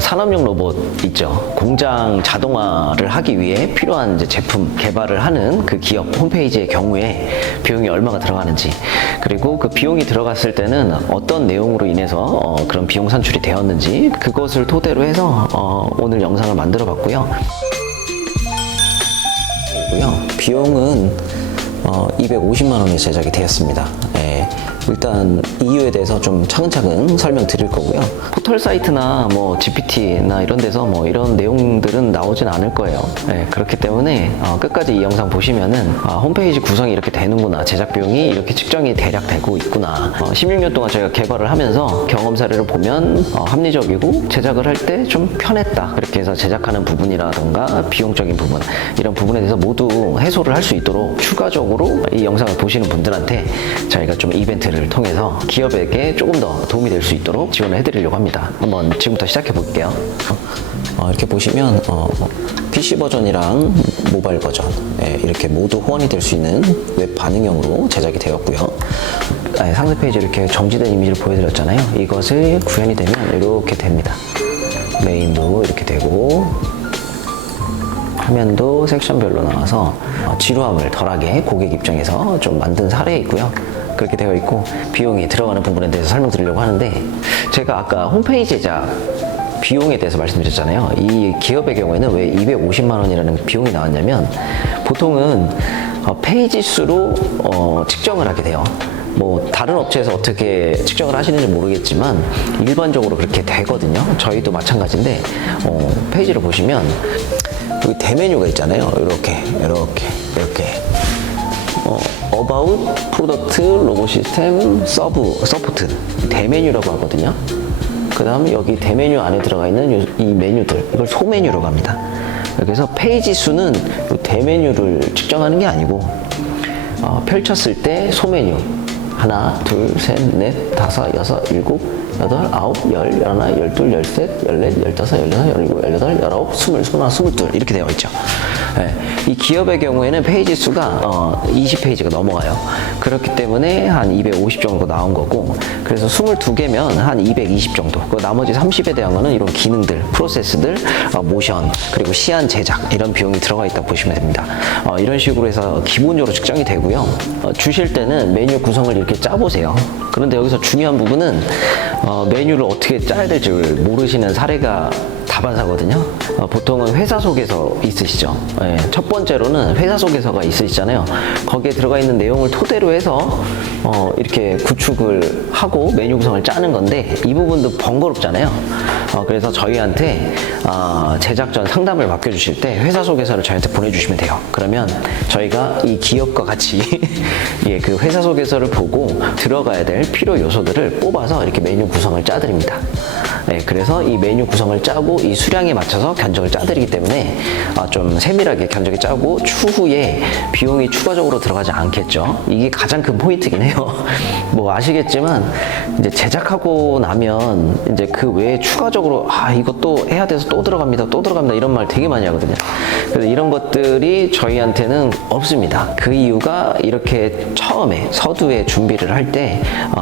산업용 로봇 있죠. 공장 자동화를 하기 위해 필요한 이제 제품 개발을 하는 그 기업 홈페이지의 경우에 비용이 얼마가 들어가는지, 그리고 그 비용이 들어갔을 때는 어떤 내용으로 인해서 그런 비용 산출이 되었는지, 그것을 토대로 해서 오늘 영상을 만들어 봤고요. 비용은 250만 원이 제작이 되었습니다. 일단 이유에 대해서 좀 차근차근 설명드릴 거고요. 포털 사이트나 뭐 GPT나 이런 데서 뭐 이런 내용들은 나오진 않을 거예요. 그렇기 때문에 끝까지 이 영상 보시면은 홈페이지 구성이 이렇게 되는구나, 제작 비용이 이렇게 측정이 대략 되고 있구나. 16년 동안 저희가 개발을 하면서 경험 사례를 보면 합리적이고 제작을 할 때 좀 편했다, 그렇게 해서 제작하는 부분이라던가 비용적인 부분, 이런 부분에 대해서 모두 해소를 할 수 있도록 추가적으로 이 영상을 보시는 분들한테 저희가 좀 이벤트를 통해서 기업에게 조금 더 도움이 될 수 있도록 지원을 해드리려고 합니다. 한번 지금부터 시작해 볼게요. 이렇게 보시면 PC 버전이랑 모바일 버전 이렇게 모두 호환이 될 수 있는 웹 반응형으로 제작이 되었고요. 상세 페이지 이렇게 정지된 이미지를 보여드렸잖아요. 이것을 구현이 되면 이렇게 됩니다. 메인도 이렇게 되고, 화면도 섹션별로 나와서 지루함을 덜하게 고객 입장에서 좀 만든 사례 있고요. 그렇게 되어 있고, 비용이 들어가는 부분에 대해서 설명드리려고 하는데, 제가 아까 홈페이지 제작 비용에 대해서 말씀드렸잖아요. 이 기업의 경우에는 왜 250만 원이라는 비용이 나왔냐면, 보통은 페이지 수로 측정을 하게 돼요. 뭐 다른 업체에서 어떻게 측정을 하시는지 모르겠지만 일반적으로 그렇게 되거든요. 저희도 마찬가지인데, 페이지를 보시면 여기 대메뉴가 있잖아요. 이렇게 About, Product, Logo System, Support 대메뉴라고 하거든요. 그 다음에 여기 대메뉴 안에 들어가 있는 이 메뉴들, 이걸 소메뉴로 합니다. 그래서 페이지 수는 이 대메뉴를 측정하는 게 아니고, 펼쳤을 때 소메뉴 하나, 둘, 셋, 넷, 다섯, 여섯, 일곱, 여덟, 아홉, 열, 열하나, 열둘, 열셋, 열넷, 열다섯, 열여섯, 열일곱, 열여덟, 열아홉, 스물, 스물하나, 스물둘 이렇게 되어 있죠. 이 기업의 경우에는 페이지 수가 20페이지가 넘어가요. 그렇기 때문에 한 250 정도 나온 거고, 그래서 22개면 한 220 정도, 그 나머지 30에 대한 거는 이런 기능들, 프로세스들, 모션, 그리고 시안 제작, 이런 비용이 들어가 있다고 보시면 됩니다. 이런 식으로 해서 기본적으로 측정이 되고요. 주실 때는 메뉴 구성을 이렇게 짜보세요. 그런데 여기서 중요한 부분은 메뉴를 어떻게 짜야 될지 모르시는 사례가 다반사거든요. 보통은 회사 소개서 있으시죠. 첫 번째로는 회사 소개서가 있으시잖아요. 거기에 들어가 있는 내용을 토대로 해서 이렇게 구축을 하고 메뉴 구성을 짜는 건데, 이 부분도 번거롭잖아요. 그래서 저희한테 제작 전 상담을 맡겨주실 때 회사 소개서를 저희한테 보내주시면 돼요. 그러면 저희가 이 기업과 같이 그 회사 소개서를 보고 들어가야 될 필요 요소들을 뽑아서 이렇게 메뉴 구성을 짜드립니다. 그래서 이 메뉴 구성을 짜고 이 수량에 맞춰서 견적을 짜드리기 때문에 좀 세밀하게 견적이 짜고 추후에 비용이 추가적으로 들어가지 않겠죠. 이게 가장 큰 포인트긴 해요. 뭐 아시겠지만 이제 제작하고 나면 이제 그 외에 추가적으로 이것도 해야 돼서 또 들어갑니다 이런 말 되게 많이 하거든요. 그래서 이런 것들이 저희한테는 없습니다. 그 이유가 이렇게 처음에 서두에 준비를 할 때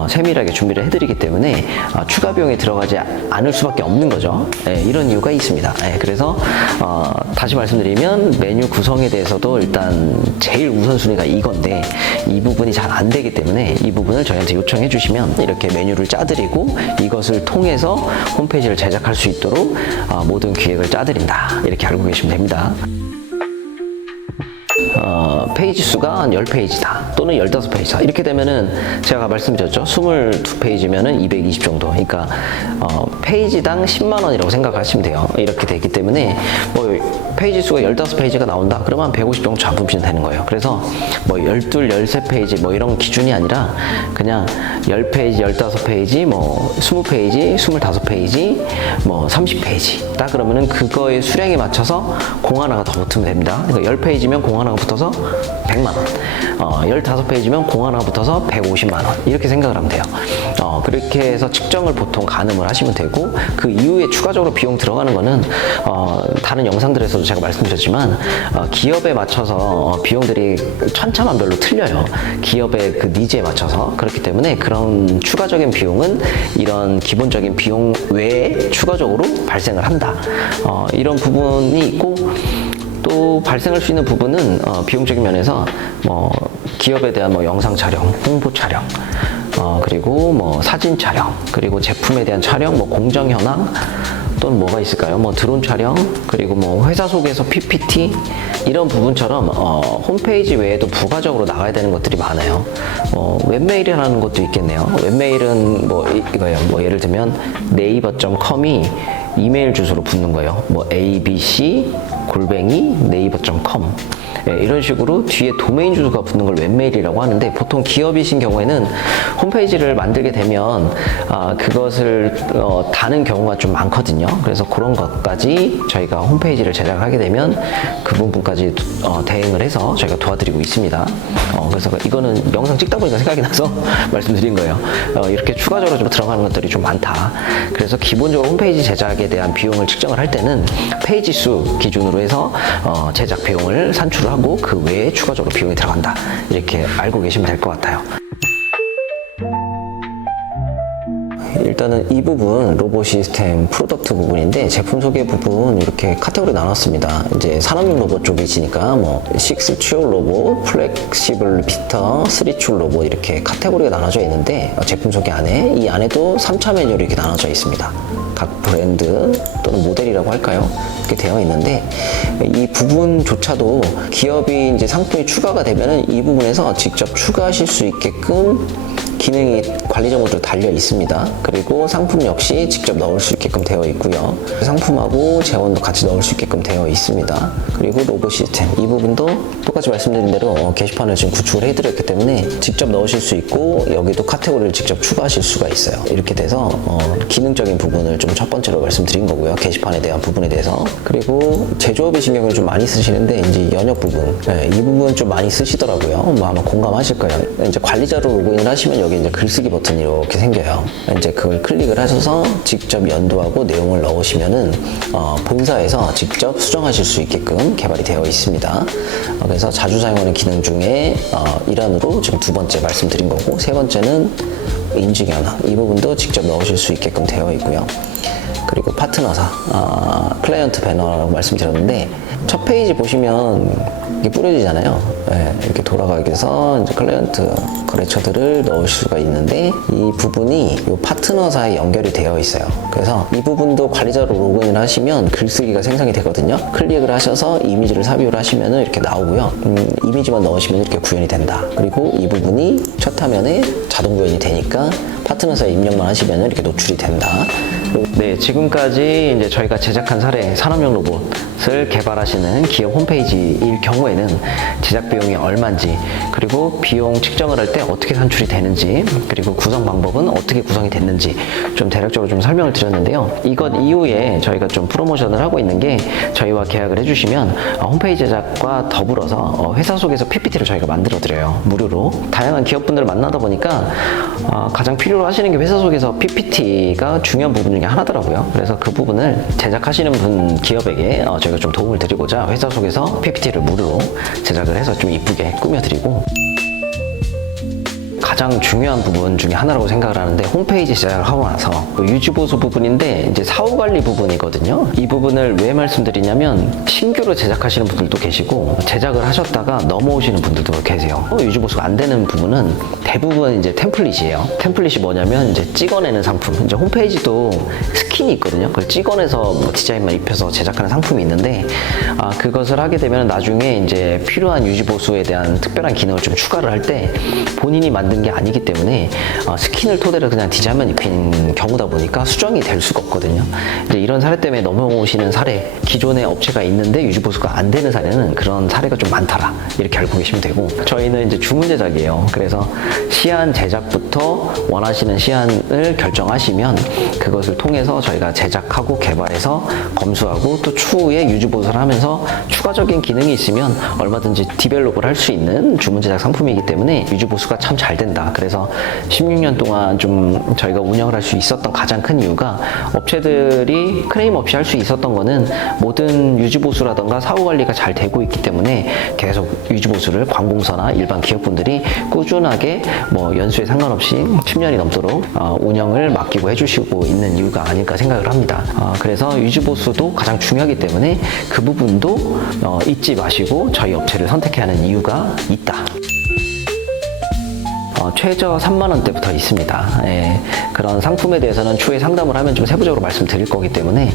세밀하게 준비를 해드리기 때문에 추가 비용이 들어가지 않을 수밖에 없는 거죠. 이런 이유가 있습니다. 그래서 다시 말씀드리면 메뉴 구성에 대해서도 일단 제일 우선순위가 이건데, 이 부분이 잘 안 되기 때문에 이 부분을 저희한테 요청해 주시면 이렇게 메뉴를 짜드리고 이것을 통해서 홈페이지를 제작할 수 있도록 모든 기획을 짜드린다, 이렇게 알고 계시면 됩니다. 페이지 수가 한 10페이지다 또는 15페이지다 이렇게 되면은, 제가 말씀드렸죠, 22페이지면은 220 정도, 그러니까 페이지당 10만 원이라고 생각하시면 돼요. 이렇게 되기 때문에 뭐 페이지 수가 15페이지가 나온다 그러면 150 정도 잡으시면 되는 거예요. 그래서 뭐 12, 13페이지 뭐 이런 기준이 아니라 그냥 10페이지, 15페이지, 뭐 20페이지, 25페이지, 뭐 30페이지 딱 그러면은 그거의 수량에 맞춰서 공 하나가 더 붙으면 됩니다. 그러니까 10페이지면 공 하나가 붙어서 100만 원, 15페이지면 공 하나 붙어서 150만 원 이렇게 생각을 하면 돼요. 그렇게 해서 측정을 보통 가늠을 하시면 되고, 그 이후에 추가적으로 비용 들어가는 거는 다른 영상들에서도 제가 말씀드렸지만 기업에 맞춰서 비용들이 천차만별로 틀려요. 기업의 그 니즈에 맞춰서. 그렇기 때문에 그런 추가적인 비용은 이런 기본적인 비용 외에 추가적으로 발생을 한다. 이런 부분이 있고, 또 발생할 수 있는 부분은 비용적인 면에서 기업에 대한 영상 촬영, 홍보 촬영, 그리고 사진 촬영, 그리고 제품에 대한 촬영, 공정 현황, 또는 뭐가 있을까요? 드론 촬영, 그리고 회사 속에서 PPT, 이런 부분처럼 홈페이지 외에도 부가적으로 나가야 되는 것들이 많아요. 웹메일이라는 것도 있겠네요. 웹메일은 이거예요. 예를 들면 네이버.com이 이메일 주소로 붙는 거예요. abc@naver.com. 이런 식으로 뒤에 도메인 주소가 붙는 걸 웹메일이라고 하는데, 보통 기업이신 경우에는 홈페이지를 만들게 되면 그것을 다는 경우가 좀 많거든요. 그래서 그런 것까지 저희가 홈페이지를 제작하게 되면 그 부분까지 대응을 해서 저희가 도와드리고 있습니다. 그래서 이거는 영상 찍다 보니까 생각이 나서 말씀드린 거예요. 이렇게 추가적으로 좀 들어가는 것들이 좀 많다. 그래서 기본적으로 홈페이지 제작에 대한 비용을 측정을 할 때는 페이지 수 기준으로 해서 제작 비용을 산출을 하고, 그 외에 추가적으로 비용이 들어간다, 이렇게 알고 계시면 될 것 같아요. 일단은 이 부분 로봇 시스템 프로덕트 부분인데, 제품 소개 부분 이렇게 카테고리 나눴습니다. 이제 산업용 로봇 쪽이시니까 6축 로봇, 플렉시블 피터, 3축 로봇, 이렇게 카테고리가 나눠져 있는데, 제품 소개 안에 이 안에도 3차 메뉴로 이렇게 나눠져 있습니다. 각 브랜드 또는 모델이라고 할까요? 이렇게 되어 있는데, 이 부분조차도 기업이 이제 상품이 추가가 되면은 이 부분에서 직접 추가하실 수 있게끔 기능이 관리점으로 달려 있습니다. 그리고 상품 역시 직접 넣을 수 있게끔 되어 있고요. 상품하고 재원도 같이 넣을 수 있게끔 되어 있습니다. 그리고 로봇 시스템, 이 부분도 똑같이 말씀드린 대로 게시판을 지금 구축을 해드렸기 때문에 직접 넣으실 수 있고, 여기도 카테고리를 직접 추가하실 수가 있어요. 이렇게 돼서 기능적인 부분을 좀 첫 번째로 말씀드린 거고요. 게시판에 대한 부분에 대해서. 그리고 제조업이신 경우는 좀 많이 쓰시는데, 이제 연역 부분, 이 부분 좀 많이 쓰시더라고요. 아마 공감하실 거예요. 이제 관리자로 로그인을 하시면 여기 이제 글쓰기 버튼이 이렇게 생겨요. 이제 그걸 클릭을 하셔서 직접 연도하고 내용을 넣으시면은 본사에서 직접 수정하실 수 있게끔 개발이 되어 있습니다. 그래서 자주 사용하는 기능 중에 일환으로 지금 두 번째 말씀드린 거고, 세 번째는 인증 현황, 이 부분도 직접 넣으실 수 있게끔 되어 있고요. 그리고 파트너사, 클라이언트 배너라고 말씀드렸는데, 첫 페이지 보시면 이게 뿌려지잖아요. 이렇게 돌아가게 돼서 이제 클라이언트 거래처들을 넣을 수가 있는데, 이 부분이 이 파트너사에 연결이 되어 있어요. 그래서 이 부분도 관리자로 로그인을 하시면 글쓰기가 생성이 되거든요. 클릭을 하셔서 이미지를 삽입을 하시면 이렇게 나오고요. 이미지만 넣으시면 이렇게 구현이 된다. 그리고 이 부분이 첫 화면에 자동 구현이 되니까 파트너사에 입력만 하시면 이렇게 노출이 된다. 네, 지금까지 이제 저희가 제작한 사례, 산업용 로봇을 개발하시는 기업 홈페이지일 경우에는 제작 비용이 얼마인지, 그리고 비용 측정을 할 때 어떻게 산출이 되는지, 그리고 구성 방법은 어떻게 구성이 됐는지 좀 대략적으로 좀 설명을 드렸는데요. 이것 이후에 저희가 좀 프로모션을 하고 있는 게, 저희와 계약을 해주시면 홈페이지 제작과 더불어서 회사 속에서 PPT를 저희가 만들어 드려요. 무료로. 다양한 기업분들을 만나다 보니까 가장 필요로 하시는 게 회사 속에서 PPT가 중요한 부분 중에 하나더라고요. 그래서 그 부분을 제작하시는 분 기업에게 저희가 좀 도움을 드리고자 회사 속에서 PPT를 무료로 제작을 해서 좀 이쁘게 꾸며드리고, 가장 중요한 부분 중에 하나라고 생각을 하는데, 홈페이지 제작을 하고 나서 유지보수 부분인데, 이제 사후관리 부분이거든요. 이 부분을 왜 말씀드리냐면, 신규로 제작하시는 분들도 계시고 제작을 하셨다가 넘어오시는 분들도 계세요. 유지보수가 안 되는 부분은 대부분 이제 템플릿이에요. 템플릿이 뭐냐면 이제 찍어내는 상품, 이제 홈페이지도 스킨이 있거든요. 그걸 찍어내서 디자인만 입혀서 제작하는 상품이 있는데, 그것을 하게 되면 나중에 이제 필요한 유지보수에 대한 특별한 기능을 좀 추가를 할 때 본인이 만든 게 아니기 때문에 스킨을 토대로 그냥 디자인만 입힌 경우다 보니까 수정이 될 수가 없거든요. 이제 이런 사례 때문에 넘어오시는 사례, 기존에 업체가 있는데 유지보수가 안 되는 사례는 그런 사례가 좀 많더라, 이렇게 알고 계시면 되고, 저희는 이제 주문 제작이에요. 그래서 시안 제작부터 원하시는 시안을 결정하시면 그것을 통해서 저희가 제작하고 개발해서 검수하고 또 추후에 유지 보수를 하면서 추가적인 기능이 있으면 얼마든지 디벨롭을 할 수 있는 주문 제작 상품이기 때문에 유지 보수가 참 잘 된다. 그래서 16년 동안 좀 저희가 운영을 할 수 있었던 가장 큰 이유가 업체들이 클레임 없이 할 수 있었던 거는 모든 유지 보수라던가 사후 관리가 잘 되고 있기 때문에 계속 유지 보수를 관공서나 일반 기업분들이 꾸준하게 뭐 연수에 상관없이 10년이 넘도록 운영을 맡기고 해주시고 있는 이유가 아닐까 생각을 합니다. 그래서 유지 보수도 가장 중요하기 때문에 그 부분도 잊지 마시고 저희 업체를 선택해야 하는 이유가 있다. 최저 3만 원대부터 있습니다. 예, 그런 상품에 대해서는 추후에 상담을 하면 좀 세부적으로 말씀드릴 거기 때문에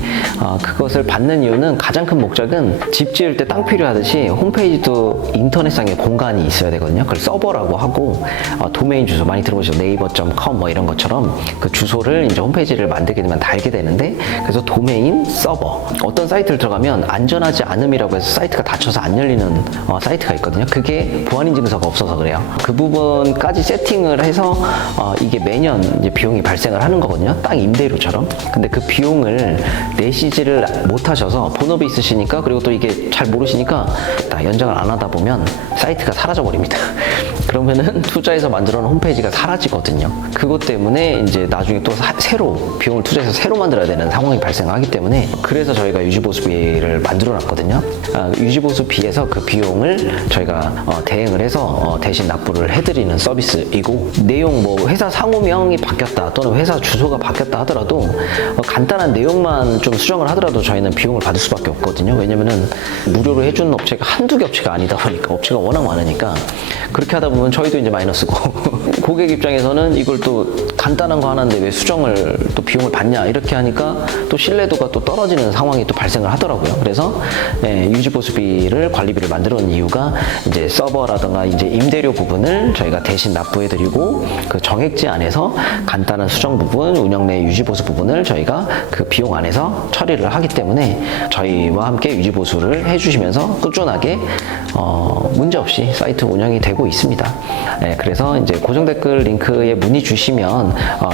그것을 받는 이유는 가장 큰 목적은 집 지을 때 땅 필요하듯이 홈페이지도 인터넷상에 공간이 있어야 되거든요. 그걸 서버라고 하고 도메인 주소 많이 들어보시죠. 네이버.com 뭐 이런 것처럼 그 주소를 이제 홈페이지를 만들게 되면 달게 되는데 그래서 도메인 서버 어떤 사이트를 들어가면 안전하지 않음이라고 해서 사이트가 닫혀서 안 열리는 사이트가 있거든요. 그게 보안인증서가 없어서 그래요. 그 부분까지 세팅을 해서 이게 매년 이제 비용이 발생을 하는 거거든요. 땅 임대료처럼. 근데 그 비용을 내시지를 못하셔서 본업이 있으시니까 그리고 또 이게 잘 모르시니까 연장을 안 하다 보면 사이트가 사라져 버립니다. 그러면은 투자해서 만들어 놓은 홈페이지가 사라지거든요. 그것 때문에 이제 나중에 또 새로 비용을 투자해서 새로 만들어야 되는 상황이 발생하기 때문에 그래서 저희가 유지보수비를 만들어 놨거든요. 유지보수비에서 그 비용을 저희가 대행을 해서 대신 납부를 해드리는 서비스이고 내용 뭐 회사 상호명이 바뀌었다 또는 회사 주소가 바뀌었다 하더라도 간단한 내용만 좀 수정을 하더라도 저희는 비용을 받을 수밖에 없거든요. 왜냐면은 무료로 해주는 업체가 한두 개 업체가 아니다 보니까 업체가 워낙 많으니까 그렇게 하다 보면 저희도 이제 마이너스고 고객 입장에서는 이걸 또 간단한 거 하는데 왜 수정을 또 비용을 받냐 이렇게 하니까 또 신뢰도가 또 떨어지는 상황이 또 발생을 하더라고요. 그래서 유지보수비를 관리비를 만들어 놓은 이유가 이제 서버라든가 이제 임대료 부분을 저희가 대신 납부해드리고 그 정액지 안에서 간단한 수정 부분, 운영 내 유지보수 부분을 저희가 그 비용 안에서 처리를 하기 때문에 저희와 함께 유지보수를 해주시면서 꾸준하게 문제없이 사이트 운영이 되고 있습니다. 그래서 이제 고정 댓글 링크에 문의 주시면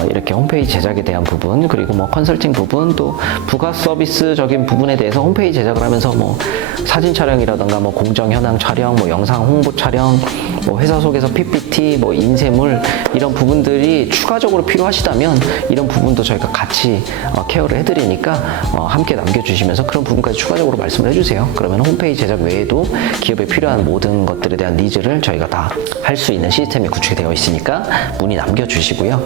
이렇게 홈페이지 제작에 대한 부분 그리고 뭐 컨설팅 부분 또 부가 서비스적인 부분에 대해서 홈페이지 제작을 하면서 뭐 사진 촬영이라던가 뭐 공정 현황 촬영, 뭐 영상 홍보 촬영, 뭐 회사 속에서 PPT, 뭐 인쇄물 이런 부분들이 추가적으로 필요하시다면 이런 부분도 저희가 같이 케어를 해드리니까 함께 남겨주시면서 그런 부분까지 추가적으로 말씀을 해주세요. 그러면 홈페이지 제작 외에도 기업에 필요한 모든 것들에 대한 니즈를 저희가 다 할 수 있는 시스템이 구축이 되어 있으니까 문의 남겨주시고요.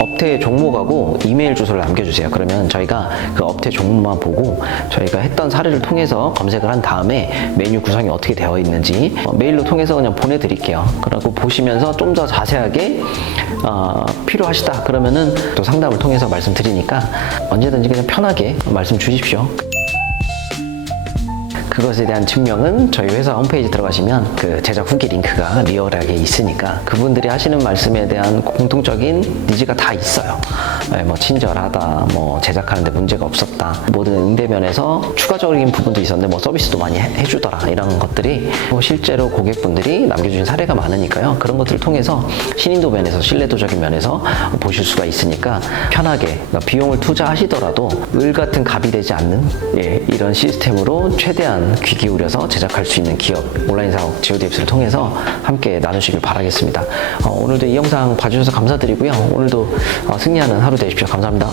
업체 종목하고 이메일 주소를 남겨주세요. 그러면 저희가 그 업체 종목만 보고 저희가 했던 사례를 통해서 검색을 한 다음에 메뉴 구성이 어떻게 되어 있는지 메일로 통해서 그냥 보내드릴게요. 그리고 보시면서 좀 더 자세하게 필요하시다 그러면은 또 상담을 통해서 말씀드리니까 언제든지 그냥 편하게 말씀 주십시오. 그것에 대한 증명은 저희 회사 홈페이지 들어가시면 그 제작 후기 링크가 리얼하게 있으니까 그분들이 하시는 말씀에 대한 공통적인 니즈가 다 있어요. 뭐 친절하다, 뭐 제작하는데 문제가 없었다, 모든 응대면에서 추가적인 부분도 있었는데 뭐 서비스도 많이 해주더라 이런 것들이 뭐 실제로 고객분들이 남겨주신 사례가 많으니까요. 그런 것들을 통해서 신인도 면에서 신뢰도적인 면에서 보실 수가 있으니까 편하게 비용을 투자하시더라도 을 같은 값이 되지 않는 이런 시스템으로 최대한 귀 기울여서 제작할 수 있는 기업 온라인 사업 GOD앱스를 통해서 함께 나누시길 바라겠습니다. 오늘도 이 영상 봐주셔서 감사드리고요. 오늘도 승리하는 하루 되십시오. 감사합니다.